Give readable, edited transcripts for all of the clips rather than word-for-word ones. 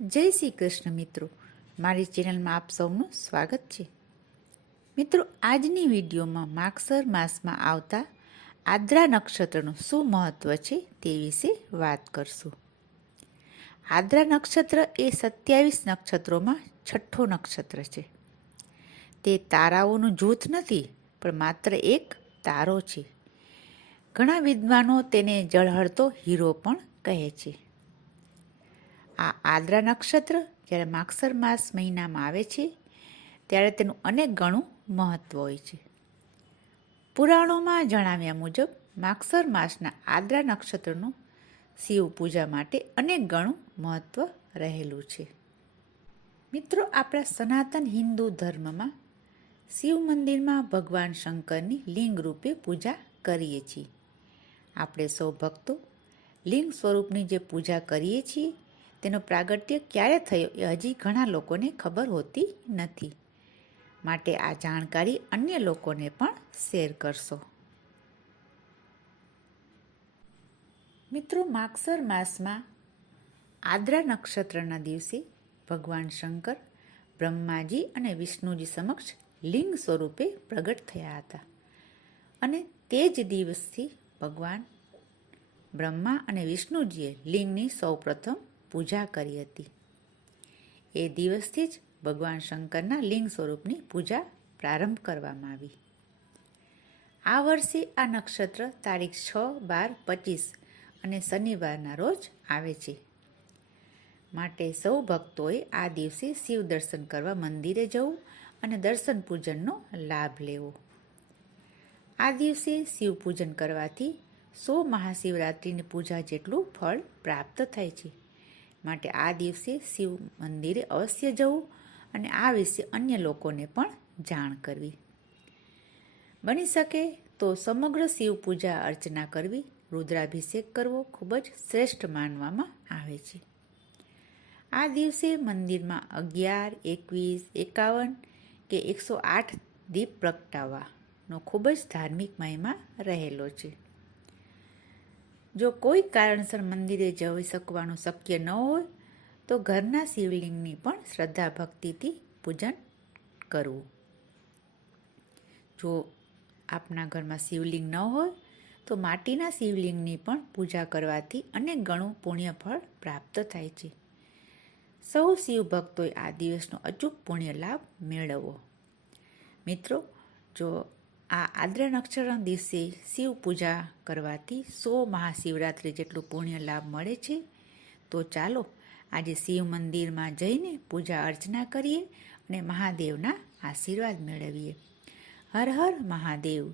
જય શ્રી કૃષ્ણ મિત્રો, મારી ચેનલમાં આપ સૌનું સ્વાગત છે. મિત્રો, આજની વિડીયોમાં માગસર માસમાં આવતા આદ્રા નક્ષત્રનું શું મહત્વ છે તે વિશે વાત કરશું. આદ્રા નક્ષત્ર એ 27 નક્ષત્રોમાં છઠ્ઠો નક્ષત્ર છે. તે તારાઓનું જૂથ નથી, પણ માત્ર એક તારો છે. ઘણા વિદ્વાનો તેને ઝળહળતો હીરો પણ કહે છે. આ આદ્રા નક્ષત્ર જ્યારે માગસર માસ મહિનામાં આવે છે ત્યારે તેનું અનેક ગણું મહત્વ હોય છે. પુરાણોમાં જણાવ્યા મુજબ માગસર માસના આદ્રા નક્ષત્રનું શિવ પૂજા માટે અનેક ગણું મહત્વ રહેલું છે. મિત્રો, આપણા સનાતન હિન્દુ ધર્મમાં શિવ મંદિરમાં ભગવાન શંકરની લિંગ રૂપે પૂજા કરીએ છીએ. આપણે સૌ ભક્તો લિંગ સ્વરૂપની જે પૂજા કરીએ છીએ તેનો પ્રાગટ્ય ક્યારે થયો એ હજી ઘણા લોકોને ખબર હોતી નથી. માટે આ જાણકારી અન્ય લોકોને પણ શેર કરશો. મિત્રો, માગસર માસમાં આદ્રા નક્ષત્રના દિવસે ભગવાન શંકર બ્રહ્માજી અને વિષ્ણુજી સમક્ષ લિંગ સ્વરૂપે પ્રગટ થયા હતા. અને તે જ દિવસથી ભગવાન બ્રહ્મા અને વિષ્ણુજીએ લિંગની સૌપ્રથમ પૂજા કરી હતી. એ દિવસથી જ ભગવાન શંકરના લિંગ સ્વરૂપની પૂજા પ્રારંભ કરવામાં આવી. આ વર્ષે આ નક્ષત્ર તારીખ 6, 12, 25 અને શનિવારના રોજ આવે છે. માટે સૌ ભક્તોએ આ દિવસે શિવ દર્શન કરવા મંદિરે જવું અને દર્શન પૂજનનો લાભ લેવો. આ દિવસે શિવ પૂજન કરવાથી 100 મહાશિવરાત્રિની પૂજા જેટલું ફળ પ્રાપ્ત થાય છે. માટે આ દિવસે શિવ મંદિરે અવશ્ય જવું અને આ વિશે અન્ય લોકોને પણ જાણ કરવી. બની શકે તો સમગ્ર શિવ પૂજા અર્ચના કરવી, રુદ્રાભિષેક કરવો ખૂબ જ શ્રેષ્ઠ માનવામાં આવે છે. આ દિવસે મંદિરમાં 11, 21, 51 કે 108 દીપ પ્રગટાવવાનો ખૂબ જ ધાર્મિક મહિમા રહેલો છે. જો કોઈ કારણસર મંદિરે જઈ શકવાનું શક્ય ન હોય તો ઘરના શિવલિંગની પણ શ્રદ્ધા ભક્તિથી પૂજન કરવું. જો આપના ઘરમાં શિવલિંગ ન હોય તો માટીના શિવલિંગની પણ પૂજા કરવાથી અનેક ગણું પુણ્ય ફળ પ્રાપ્ત થાય છે. સૌ શિવ ભક્તોએ આ દિવસનો અચૂક પુણ્ય લાભ મેળવવો. મિત્રો, જો આ આદ્રા નક્ષત્રના દિવસે શિવ પૂજા કરવાથી 100 મહાશિવરાત્રિ જેટલું પુણ્ય લાભ મળે છે, તો ચાલો આજે શિવ મંદિરમાં જઈને પૂજા અર્ચના કરીએ અને મહાદેવના આશીર્વાદ મેળવીએ. હર હર મહાદેવ.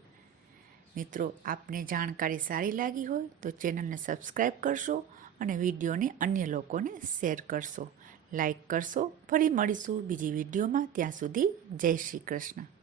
મિત્રો, આપને જાણકારી સારી લાગી હોય તો ચેનલને સબસ્ક્રાઈબ કરશો અને વિડીયોને અન્ય લોકોને શેર કરશો, લાઈક કરશો. ફરી મળીશું બીજી વિડીયોમાં. ત્યાં સુધી જય શ્રી કૃષ્ણ.